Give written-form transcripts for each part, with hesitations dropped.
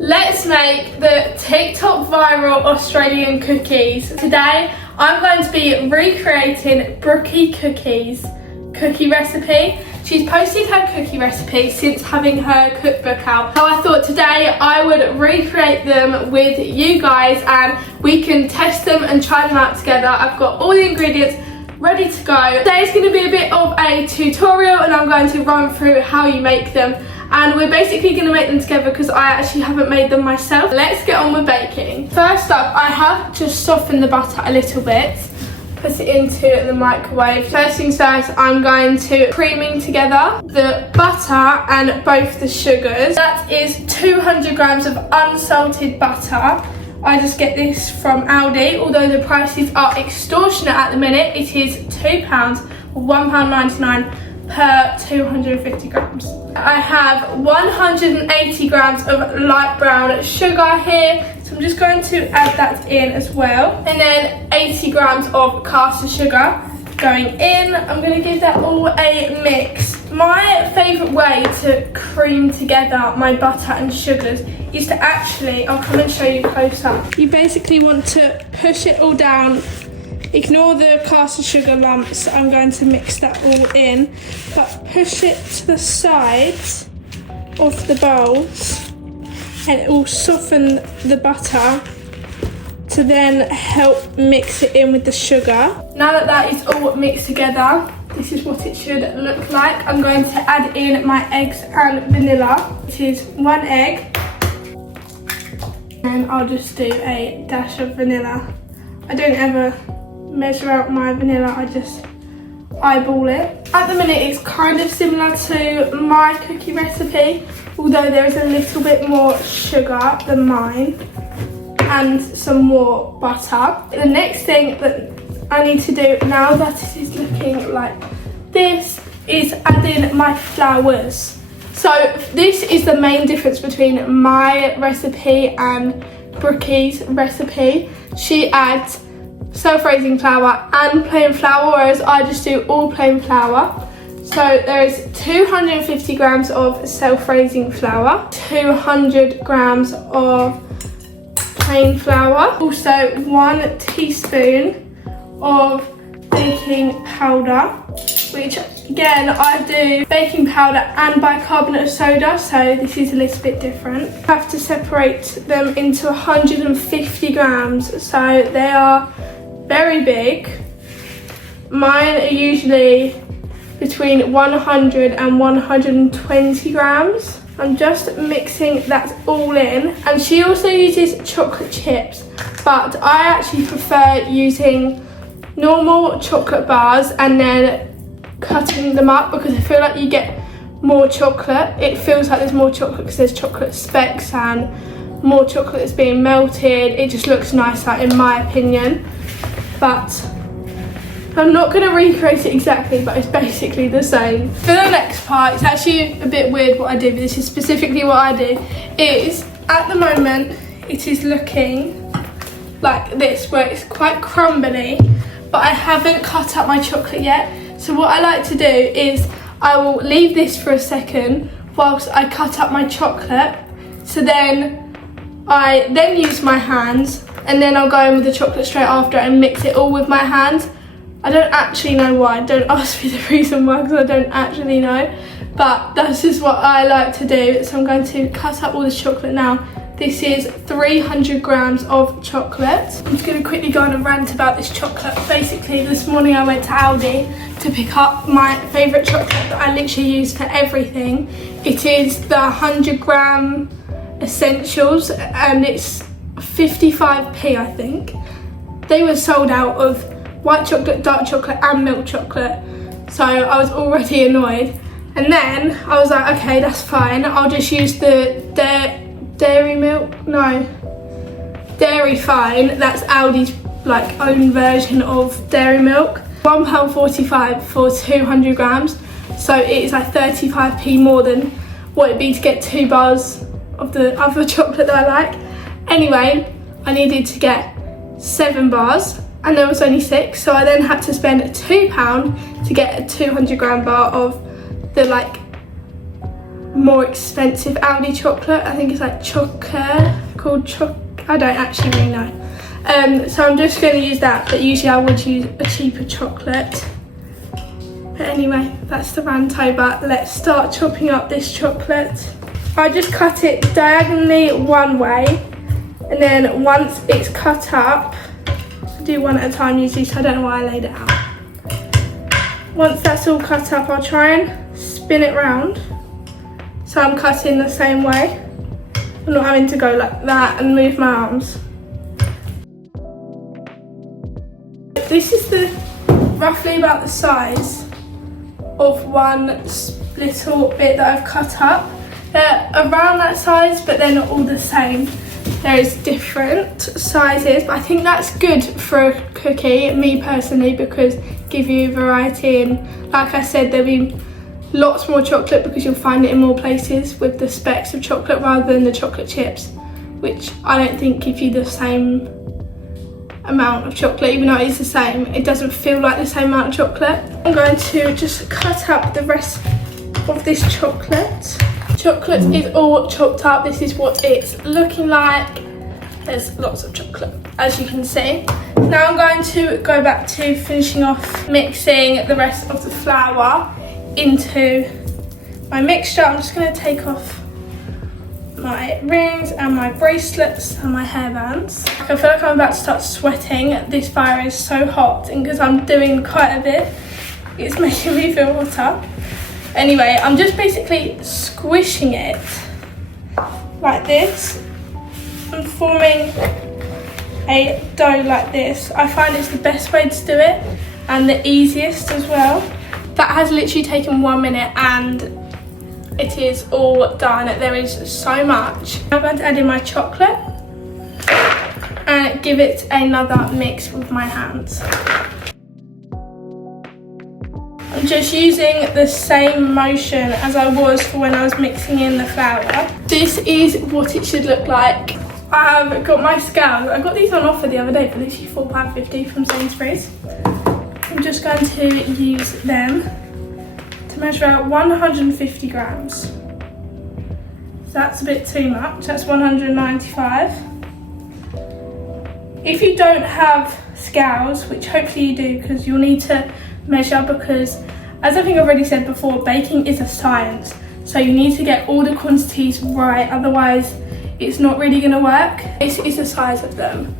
Let's make the TikTok viral Australian cookies. Today, I'm going to be recreating Brookie Cookies cookie recipe. She's posted her cookie recipe since having her cookbook out. So I thought today I would recreate them with you guys and we can test them and try them out together. I've got all the ingredients ready to go. Today's going to be a bit of a tutorial and I'm going to run through how you make them. And we're basically going to make them together because I actually haven't made them myself. Let's get on with baking. First up, I have just softened the butter a little bit. Put it into the microwave. First things first, I'm going to creaming together the butter and both the sugars. That is 200 grams of unsalted butter. I just get this from Aldi, although the prices are extortionate at the minute. It is £2 or £1.99 per 250 grams. I have 180 grams of light brown sugar here, so I'm just going to add that in as well. And then 80 grams of caster sugar going in. I'm going to give that all a mix. My favourite way to cream together my butter and sugars is to actually, I'll come and show you close up. You basically want to push it all down. Ignore the caster sugar lumps, I'm going to mix that all in, but push it to the sides of the bowls and it will soften the butter to then help mix it in with the sugar. Now that that is all mixed together, this is what it should look like. I'm going to add in my eggs and vanilla. It is 1 egg and I'll just do a dash of vanilla. I don't ever measure out my vanilla, I just eyeball it. At the minute it's kind of similar to my cookie recipe, although there is a little bit more sugar than mine and some more butter. The next thing that I need to do now that it is looking like this is add in my flours. So this is the main difference between my recipe and Brookie's recipe. She adds self-raising flour and plain flour, whereas I just do all plain flour. So there is 250 grams of self-raising flour, 200 grams of plain flour, also 1 teaspoon of baking powder, which again I do baking powder and bicarbonate of soda, so this is a little bit different. I have to separate them into 150 grams, so they are very big. Mine are usually between 100 and 120 grams. I'm just mixing that all in. And she also uses chocolate chips, but I actually prefer using normal chocolate bars and then cutting them up because I feel like you get more chocolate. It feels like there's more chocolate because there's chocolate specks and more chocolate is being melted. It just looks nicer in my opinion. But I'm not going to recreate it exactly, but it's basically the same. For the next part, it's actually a bit weird what I do, but this is specifically what I do, is at the moment it is looking like this, where it's quite crumbly, but I haven't cut up my chocolate yet. So what I like to do is I will leave this for a second whilst I cut up my chocolate. So then I use my hands and then I'll go in with the chocolate straight after and mix it all with my hands. I don't actually know why, don't ask me the reason why because I don't actually know, but that's just what I like to do. So I'm going to cut up all this chocolate now. This is 300 grams of chocolate. I'm just going to quickly go on and rant about this chocolate. Basically this morning I went to Aldi to pick up my favourite chocolate that I literally use for everything. It is the 100 gram Essentials and it's 55p I think. They were sold out of white chocolate, dark chocolate and milk chocolate, so I was already annoyed. And then I was like, okay, that's fine, I'll just use the Dairy Fine. That's Aldi's like own version of dairy milk. £1.45 for 200 grams, so it is like 35p more than what it'd be to get 2 bars of the other chocolate that I like. Anyway, I needed to get 7 bars and there was only 6, so I then had to spend £2 to get a 200 gram bar of the like more expensive Aldi chocolate. I think it's like I don't actually really know. So I'm just going to use that, but usually I would use a cheaper chocolate. But anyway, that's the Rantober. Let's start chopping up this chocolate. I just cut it diagonally one way, and then once it's cut up, I do one at a time usually, so I don't know why I laid it out. Once that's all cut up, I'll try and spin it round. So I'm cutting the same way. I'm not having to go like that and move my arms. This is roughly about the size of one little bit that I've cut up. They're around that size, but they're not all the same. There is different sizes, but I think that's good for a cookie, me personally, because give you variety, and like I said, there'll be lots more chocolate because you'll find it in more places with the specks of chocolate rather than the chocolate chips, which I don't think give you the same amount of chocolate. Even though it is the same, it doesn't feel like the same amount of chocolate. I'm going to just cut up the rest of this chocolate. Chocolate is all chopped up. This is what it's looking like. There's lots of chocolate, as you can see. Now I'm going to go back to finishing off mixing the rest of the flour into my mixture. I'm just going to take off my rings and my bracelets and my hairbands. I feel like I'm about to start sweating. This fire is so hot, and because I'm doing quite a bit, it's making me feel hotter. Anyway, I'm just basically squishing it like this and forming a dough like this. I find it's the best way to do it and the easiest as well. That has literally taken 1 minute and it is all done. There is so much. I'm going to add in my chocolate and give it another mix with my hands. I'm just using the same motion as I was for when I was mixing in the flour. This is what it should look like. I have got my scales. I got these on offer the other day for literally £4.50 from Sainsbury's. I'm just going to use them to measure out 150 grams. So that's a bit too much. That's 195. If you don't have scales, which hopefully you do, because you'll need to measure, because as I think I've already said before, baking is a science. So you need to get all the quantities right, otherwise it's not really going to work. This is the size of them.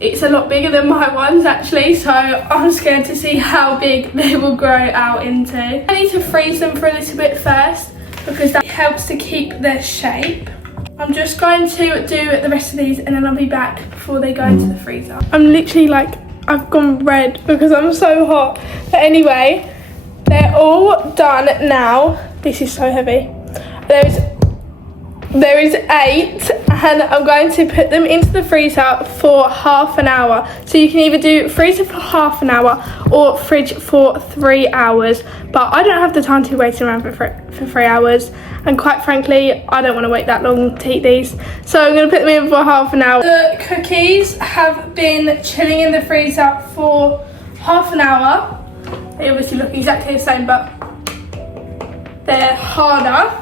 It's a lot bigger than my ones actually, so I'm scared to see how big they will grow out into. I need to freeze them for a little bit first because that helps to keep their shape. I'm just going to do the rest of these and then I'll be back before they go into the freezer. I'm literally like, I've gone red because I'm so hot. But anyway, they're all done now. This is so heavy. There is 8 and I'm going to put them into the freezer for half an hour. So you can either do freezer for half an hour or fridge for 3 hours. But I don't have the time to wait around for 3 hours. And quite frankly, I don't want to wait that long to eat these. So I'm going to put them in for half an hour. The cookies have been chilling in the freezer for half an hour. They obviously look exactly the same, but they're harder.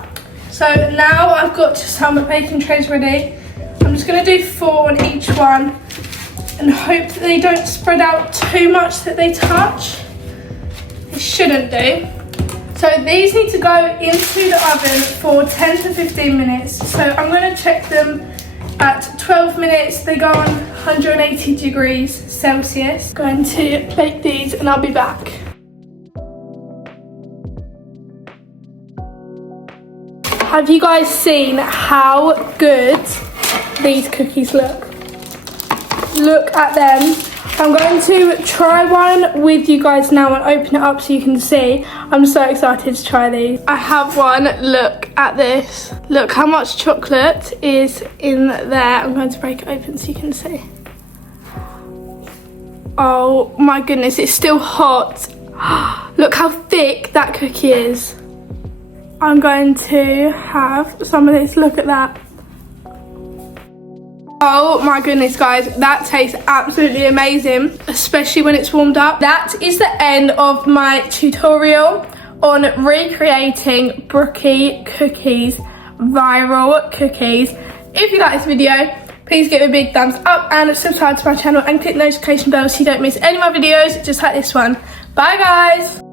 So now I've got some baking trays ready. I'm just going to do 4 on each one and hope that they don't spread out too much that they touch. They shouldn't do. So these need to go into the oven for 10 to 15 minutes. So I'm going to check them at 12 minutes. They go on 180 degrees Celsius. I'm going to plate these and I'll be back. Have you guys seen how good these cookies look? Look at them. I'm going to try one with you guys now and open it up so you can see. I'm so excited to try these. I have one. Look at this. Look how much chocolate is in there. I'm going to break it open so you can see. Oh my goodness, it's still hot. Look how thick that cookie is. I'm going to have some of this. Look at that. Oh my goodness, guys, that tastes absolutely amazing, especially when it's warmed up. That is the end of my tutorial on recreating Brookie cookies, viral cookies. If you like this video, please give it a big thumbs up and subscribe to my channel and click the notification bell so you don't miss any of my videos just like this one. Bye guys!